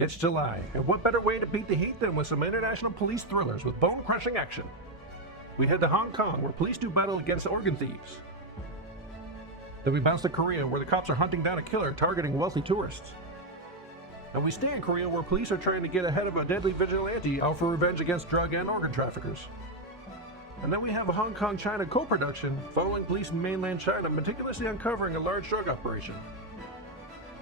It's July, and what better way to beat the heat than with some international police thrillers with bone-crushing action? We head to Hong Kong, where police do battle against organ thieves. Then we bounce to Korea, where the cops are hunting down a killer targeting wealthy tourists. And we stay in Korea, where police are trying to get ahead of a deadly vigilante out for revenge against drug and organ traffickers. And then we have a Hong Kong-China co-production following police in mainland China meticulously uncovering a large drug operation.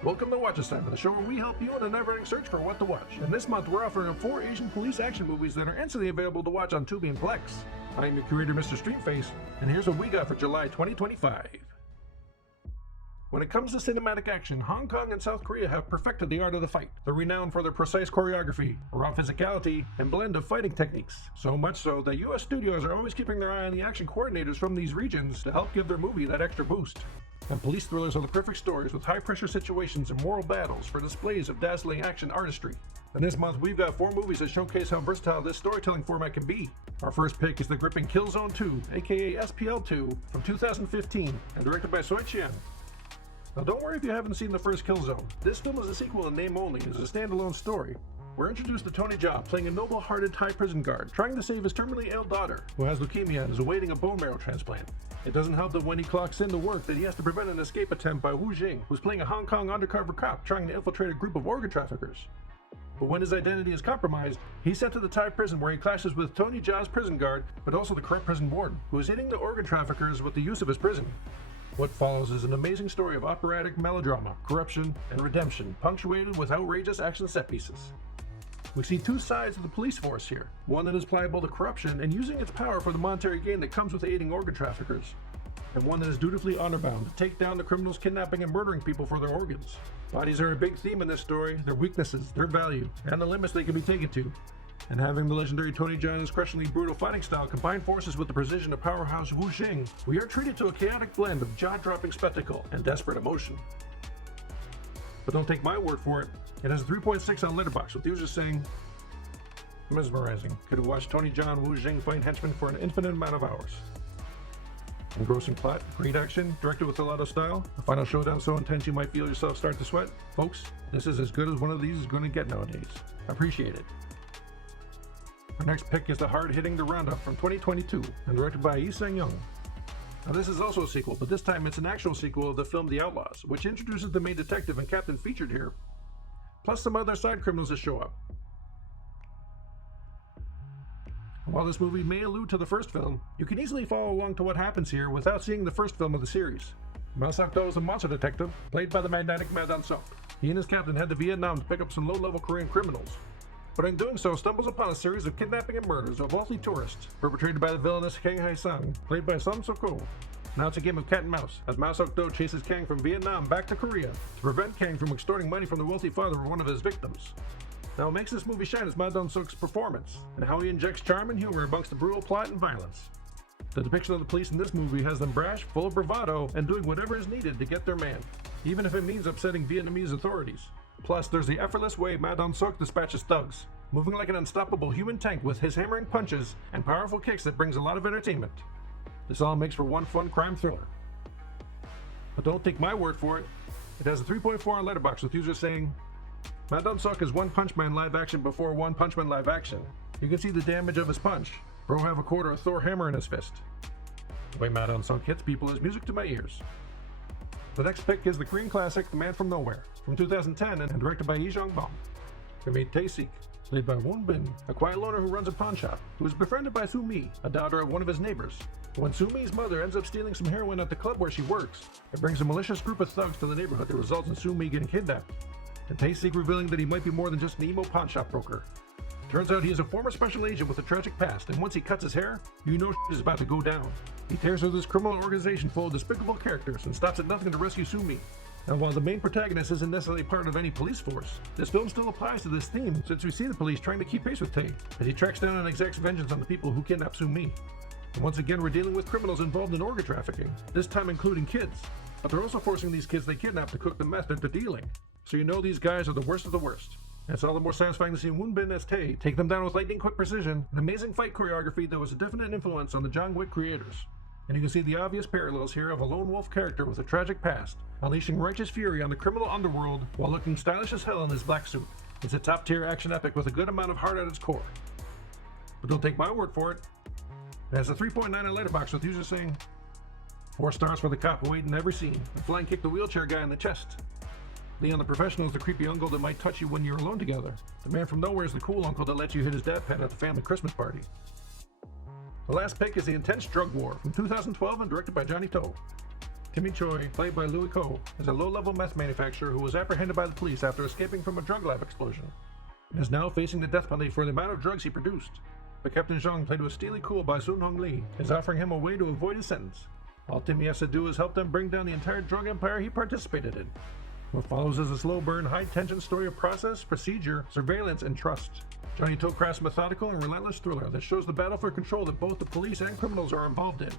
Welcome to Watch Assignment, the show where we help you in a never-ending search for what to watch. And this month we're offering 4 Asian police action movies that are instantly available to watch on Tubi and Plex. I am your curator, Mr. Streamface, and here's what we got for July 2025. When it comes to cinematic action, Hong Kong and South Korea have perfected the art of the fight. They're renowned for their precise choreography, raw physicality, and blend of fighting techniques. So much so that US studios are always keeping their eye on the action coordinators from these regions to help give their movie that extra boost. And police thrillers are the perfect stories with high-pressure situations and moral battles for displays of dazzling action artistry. And this month we've got 4 movies that showcase how versatile this storytelling format can be. Our first pick is the gripping Killzone 2, aka SPL2, from 2015, and directed by Soi Chiang. Now don't worry if you haven't seen the first Killzone. This film is a sequel in name only and is a standalone story. We're introduced to Tony Jaa playing a noble-hearted Thai prison guard trying to save his terminally ill daughter, who has leukemia and is awaiting a bone marrow transplant. It doesn't help that when he clocks in to work that he has to prevent an escape attempt by Wu-Tang, who's playing a Hong Kong undercover cop trying to infiltrate a group of organ traffickers. But when his identity is compromised, he's sent to the Thai prison where he clashes with Tony Jaa's prison guard, but also the corrupt prison warden, who is hitting the organ traffickers with the use of his prison. What follows is an amazing story of operatic melodrama, corruption, and redemption, punctuated with outrageous action set pieces. We see 2 sides of the police force here, one that is pliable to corruption and using its power for the monetary gain that comes with aiding organ traffickers, and one that is dutifully honor-bound to take down the criminals kidnapping and murdering people for their organs. Bodies are a big theme in this story, their weaknesses, their value, and the limits they can be taken to. And having the legendary Tony Jaa and his crushingly brutal fighting style combine forces with the precision of powerhouse Wu-Tang, we are treated to a chaotic blend of jaw-dropping spectacle and desperate emotion. But don't take my word for it. It has a 3.6 on Letterboxd, with users saying, mesmerizing. Could have watched Tony Jaa and Wu-Tang fight henchmen for an infinite amount of hours. Engrossing plot, great action, directed with a lot of style, a final showdown so intense you might feel yourself start to sweat. Folks, this is as good as one of these is going to get nowadays. Appreciate it. Our next pick is the hard-hitting The RoundUp from 2022 and directed by Yi Sang-young. Now this is also a sequel, but this time it's an actual sequel of the film The Outlaws, which introduces the main detective and captain featured here, plus some other side criminals that show up. While this movie may allude to the first film, you can easily follow along to what happens here without seeing the first film of the series. Mao Seok-do is a monster detective, played by the magnetic Ma Dong-seok. He and his captain head to Vietnam to pick up some low-level Korean criminals, but in doing so stumbles upon a series of kidnapping and murders of wealthy tourists, perpetrated by the villainous Kang Hae-sang, played by Song Seok-ho. Now it's a game of cat and mouse, as Mao Seok-do chases Kang from Vietnam back to Korea to prevent Kang from extorting money from the wealthy father of one of his victims. Now what makes this movie shine is Ma Dong-seok's performance, and how he injects charm and humor amongst the brutal plot and violence. The depiction of the police in this movie has them brash, full of bravado, and doing whatever is needed to get their man, even if it means upsetting Vietnamese authorities. Plus, there's the effortless way Ma Dong-seok dispatches thugs, moving like an unstoppable human tank with his hammering punches and powerful kicks that brings a lot of entertainment. This all makes for one fun crime thriller. But don't take my word for it. It has a 3.4 on Letterboxd with users saying, Ma Dong-seok is One Punch Man live action before One Punch Man live action. You can see the damage of his punch. Bro have a quarter of Thor hammer in his fist. The way Ma Dong-seok hits people is music to my ears. The next pick is the Korean classic The Man from Nowhere, from 2010 and directed by Lee Jong-bong. We meet Tae-sik, played by Won Bin, a quiet loner who runs a pawn shop, who is befriended by Soo-mi, a daughter of one of his neighbors. When Soo-mi's mother ends up stealing some heroin at the club where she works, it brings a malicious group of thugs to the neighborhood that results in Soo-mi getting kidnapped, and Tae-sik revealing that he might be more than just an emo pawn shop broker. Turns out he is a former special agent with a tragic past, and once he cuts his hair, you know shit is about to go down. He tears through this criminal organization full of despicable characters and stops at nothing to rescue Soo-mi. And while the main protagonist isn't necessarily part of any police force, this film still applies to this theme since we see the police trying to keep pace with Tae as he tracks down and exacts vengeance on the people who kidnapped Soo-mi. And once again we're dealing with criminals involved in organ trafficking, this time including kids. But they're also forcing these kids they kidnap to cook the meth into dealing. So you know these guys are the worst of the worst. And it's all the more satisfying to see Won Bin as Tae take them down with lightning quick precision, an amazing fight choreography that was a definite influence on the John Wick creators. And you can see the obvious parallels here of a lone wolf character with a tragic past, unleashing righteous fury on the criminal underworld while looking stylish as hell in his black suit. It's a top-tier action epic with a good amount of heart at its core. But don't take my word for it. It has a 3.9 on Letterboxd with users saying 4 stars for the cop who ate in every scene and flying kicked the wheelchair guy in the chest. Leon the professional is the creepy uncle that might touch you when you're alone together. The man from nowhere is the cool uncle that lets you hit his dad pad at the family Christmas party. The last pick is The Intense Drug War from 2012 and directed by Johnny To. Timmy Choi, played by Louis Ko, is a low-level meth manufacturer who was apprehended by the police after escaping from a drug lab explosion, and is now facing the death penalty for the amount of drugs he produced. But Captain Zhang, played with Steely Cool by Soon Hong Lee, is offering him a way to avoid his sentence. All Timmy has to do is help them bring down the entire drug empire he participated in. What follows is a slow-burn, high-tension story of process, procedure, surveillance, and trust. Johnny To crafts a methodical and relentless thriller that shows the battle for control that both the police and criminals are involved in.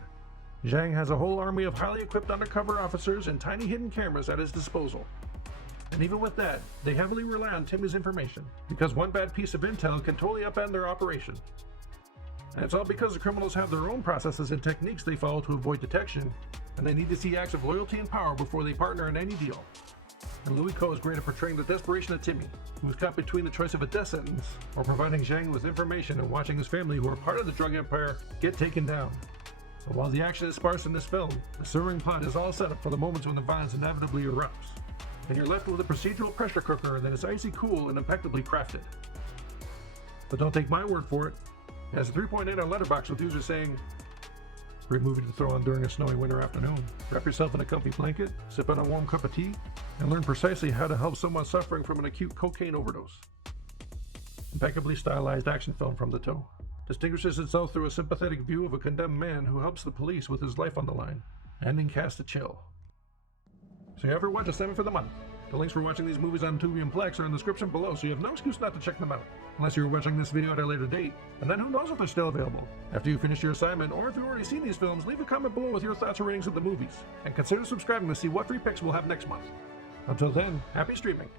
Zhang has a whole army of highly equipped undercover officers and tiny hidden cameras at his disposal. And even with that, they heavily rely on Timmy's information, because one bad piece of intel can totally upend their operation. And it's all because the criminals have their own processes and techniques they follow to avoid detection, and they need to see acts of loyalty and power before they partner in any deal. And Louis Ko is great at portraying the desperation of Timmy, who is caught between the choice of a death sentence or providing Zhang with information and watching his family, who are part of the drug empire, get taken down. But while the action is sparse in this film, the stirring plot is all set up for the moments when the violence inevitably erupts, and you're left with a procedural pressure cooker that is icy cool and impeccably crafted. But don't take my word for it. It has a 3.8 on Letterboxd with users saying, great movie to throw on during a snowy winter afternoon. Wrap yourself in a comfy blanket, sip on a warm cup of tea, and learn precisely how to help someone suffering from an acute cocaine overdose. Impeccably stylized action film from the To. Distinguishes itself through a sympathetic view of a condemned man who helps the police with his life on the line. Ending cast a chill. So you ever watch Assignment for the Month? The links for watching these movies on Tubi and Plex are in the description below, so you have no excuse not to check them out. Unless you're watching this video at a later date, and then who knows if they're still available. After you finish your assignment, or if you've already seen these films, leave a comment below with your thoughts or ratings of the movies. And consider subscribing to see what free picks we'll have next month. Until then, happy streaming.